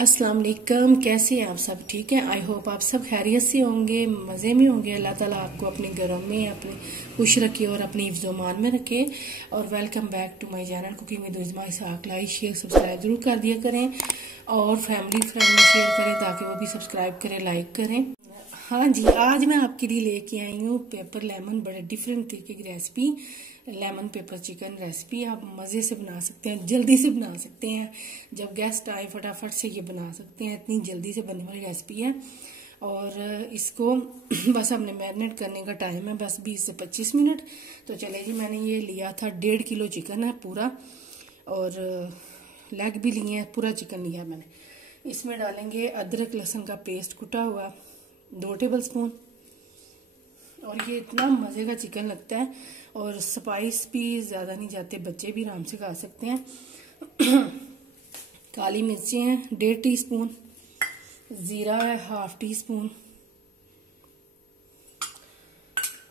अस्सलाम वालेकुम। कैसे हैं आप सब? ठीक है। आई होप आप सब खैरियत से होंगे, मज़े में होंगे। अल्लाह ताला आपको अपने घरों में अपने खुश रखे और अपनी हिफ्ज़-ओ-मान में रखे। और welcome back to my channel cooking with Uzma Ishaq. Like share subscribe जरूर कर दिया करें और फैमिली फ्रेंड में शेयर करें ताकि वो भी सब्सक्राइब करें, लाइक करें। हाँ जी, आज मैं आपके लिए लेके आई हूँ पेपर लेमन, बड़े डिफरेंट तरीके की recipe. Lemon pepper chicken recipe आप मज़े से बना सकते हैं, जल्दी से बना सकते हैं। जब गेस्ट आए फटाफट से ये बना सकते हैं, इतनी जल्दी से बनने वाली रेसिपी है। और इसको बस हमने मैरिनेट करने का टाइम है बस 20 से 25 मिनट। तो चले जी, मैंने ये लिया था 1.5 किलो चिकन है पूरा, और लेग भी लिए हैं, पूरा चिकन लिया मैंने। इसमें डालेंगे अदरक लहसुन का पेस्ट कुटा हुआ 2 टेबल स्पून। और ये इतना मज़े का चिकन लगता है और स्पाइस भी ज़्यादा नहीं जाते, बच्चे भी आराम से खा सकते हैं। काली मिर्चें हैं 1.5 टीस्पून, ज़ीरा है 1/2 टीस्पून,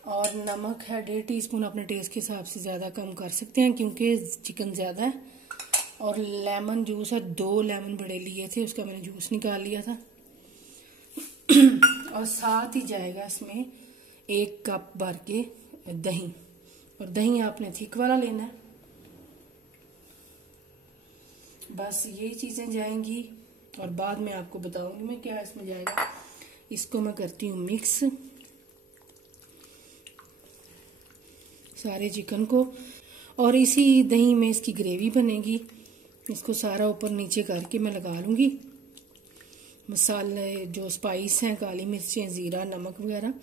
और नमक है 1.5 टीस्पून। अपने टेस्ट के हिसाब से ज़्यादा कम कर सकते हैं क्योंकि चिकन ज़्यादा है। और लेमन जूस है, 2 लेमन बड़े लिए थे, उसका मैंने जूस निकाल लिया था। और साथ ही जाएगा इसमें 1 कप भर के दही, और दही आपने थिक वाला लेना है। बस यही चीज़ें जाएंगी और बाद में आपको बताऊंगी मैं क्या इसमें जाएगा। इसको मैं करती हूँ मिक्स सारे चिकन को, और इसी दही में इसकी ग्रेवी बनेगी। इसको सारा ऊपर नीचे करके मैं लगा लूँगी। मसाले जो स्पाइस हैं, काली मिर्चें, ज़ीरा, नमक वगैरह,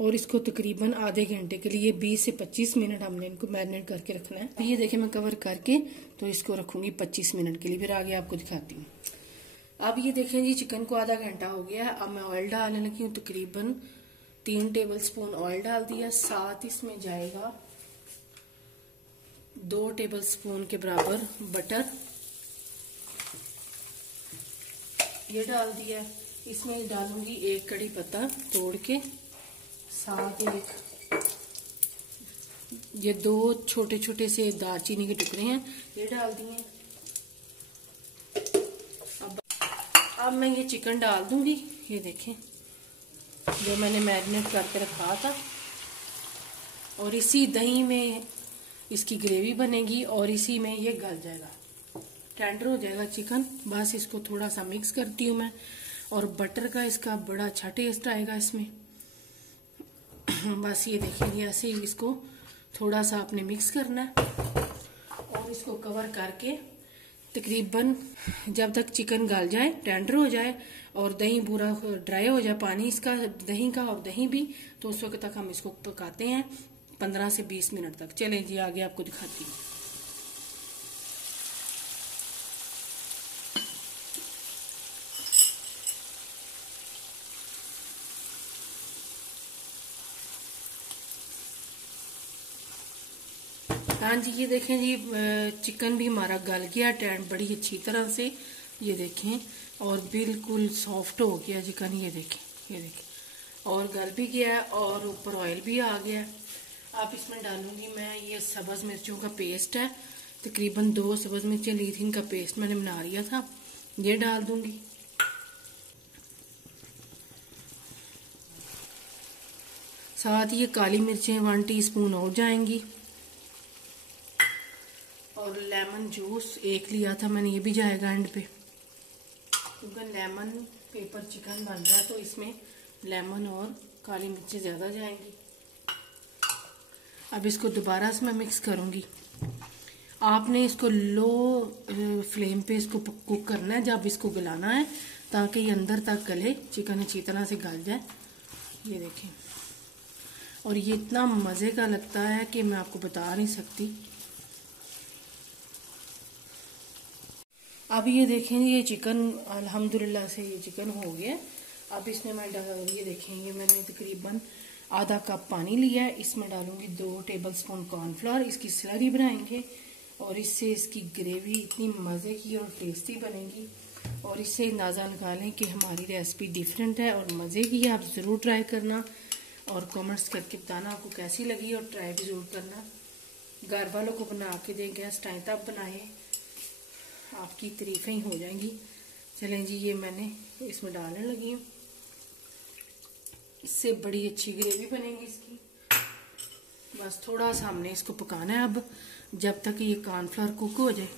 और इसको तकरीबन आधे घंटे के लिए 20 से 25 मिनट हमने इनको मैरिनेट करके रखना है। ये देखिए मैं कवर करके तो इसको रखूंगी 25 मिनट के लिए, फिर आगे आपको दिखाती हूँ। अब ये देखें जी, चिकन को आधा घंटा हो गया है। अब मैं ऑयल डालने लगी हूँ, तकरीबन 3 टेबल स्पून ऑयल डाल दिया। साथ इसमें जाएगा 2 टेबल स्पून के बराबर बटर, ये डाल दिया। इसमें डालूंगी 1 कड़ी पत्ता तोड़ के, साथ एक ये 2 छोटे छोटे से दालचीनी के टुकड़े हैं, ये डाल दिए। अब मैं ये चिकन डाल दूंगी। ये देखें जो मैंने मैरिनेट करके रखा था, और इसी दही में इसकी ग्रेवी बनेगी और इसी में ये गल जाएगा, टेंडर हो जाएगा चिकन। बस इसको थोड़ा सा मिक्स करती हूँ मैं, और बटर का इसका बड़ा अच्छा टेस्ट आएगा इसमें। बस ये देखिए ऐसे ही इसको थोड़ा सा आपने मिक्स करना है, और इसको कवर करके तकरीबन जब तक चिकन गल जाए, टेंडर हो जाए और दही पूरा ड्राई हो जाए, पानी इसका दही का और दही भी, तो उस वक्त तक हम इसको पकाते हैं 15 से 20 मिनट तक। चलें जी, आगे आपको दिखाती हूँ। हाँ जी, ये देखें जी, चिकन भी हमारा गल गया टैंड बड़ी अच्छी तरह से, ये देखें, और बिल्कुल सॉफ्ट हो गया चिकन। ये देखें, ये देखें, और गल भी गया और ऊपर ऑयल भी आ गया। अब इसमें डालूंगी मैं ये सब्ज़ मिर्चों का पेस्ट है, तकरीबन 2 सब्ज़ मिर्चें ली थी, इनका पेस्ट मैंने बना लिया था, ये डाल दूंगी। साथ ये काली मिर्चें 1 टीस्पून और जाएंगी, और लेमन जूस 1 लिया था मैंने, ये भी जाएगा एंड पे, क्योंकि लेमन पेपर चिकन बन रहा है तो इसमें लेमन और काली मिर्ची ज़्यादा जाएंगी। अब इसको दोबारा से मैं मिक्स करूँगी। आपने इसको लो फ्लेम पे इसको कुक करना है, जब इसको गलाना है ताकि ये अंदर तक गले, चिकन अच्छी तरह से गल जाए। ये देखें, और ये इतना मज़े का लगता है कि मैं आपको बता नहीं सकती। अब ये देखें, ये चिकन अल्हम्दुलिल्लाह से ये चिकन हो गया। अब इसमें मैं ये देखें, ये मैंने तकरीबन आधा कप पानी लिया है, इसमें डालूंगी 2 टेबल स्पून कॉर्नफ्लोर। इसकी स्लरी बनाएंगे और इससे इसकी ग्रेवी इतनी मज़े की और टेस्टी बनेगी, और इससे अंदाज़ा निकालें कि हमारी रेसिपी डिफरेंट है और मज़े की है। आप ज़रूर ट्राई करना और कमेंट्स करके बताना आपको कैसी लगी, और ट्राई भी ज़रूर करना। घर वालों को बना के दें, गेस्ट आए तब बनाएं, आपकी तारीफें ही हो जाएंगी। चलें जी, ये मैंने इसमें डालने लगी हूँ। इससे बड़ी अच्छी ग्रेवी बनेगी इसकी। बस थोड़ा सा हमने इसको पकाना है अब, जब तक ये कॉर्नफ्लावर कुक हो जाए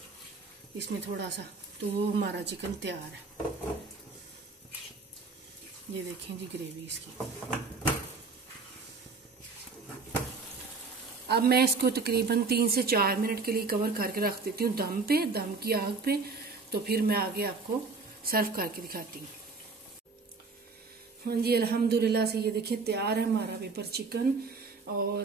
इसमें थोड़ा सा, तो वो हमारा चिकन तैयार है। ये देखें जी ग्रेवी इसकी। अब मैं इसको तकरीबन 3 से 4 मिनट के लिए कवर करके रख देती हूँ दम पे, दम की आग पे। तो फिर मैं आगे आपको सर्व करके दिखाती हूँ। हाँ जी, अल्हम्दुलिल्लाह से ये देखिए तैयार है हमारा पेपर चिकन, और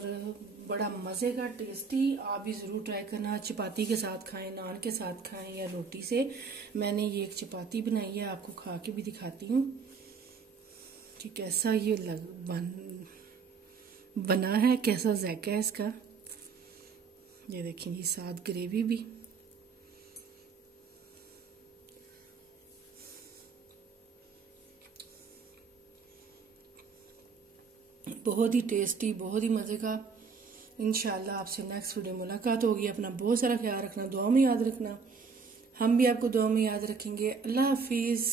बड़ा मज़े का टेस्टी। आप भी ज़रूर ट्राई करना। चपाती के साथ खाएं, नान के साथ खाएं या रोटी से। मैंने ये एक चपाती बनाई है, आपको खा के भी दिखाती हूँ कि कैसा ये बना है, कैसा जायका है इसका। ये देखें जी, साथ ग्रेवी भी। बहुत ही टेस्टी, बहुत ही मज़े का। इंशाल्लाह आपसे नेक्स्ट वीडियो मुलाकात होगी। अपना बहुत सारा ख्याल रखना, दुआ में याद रखना। हम भी आपको दुआ में याद रखेंगे। अल्लाह हाफिज़।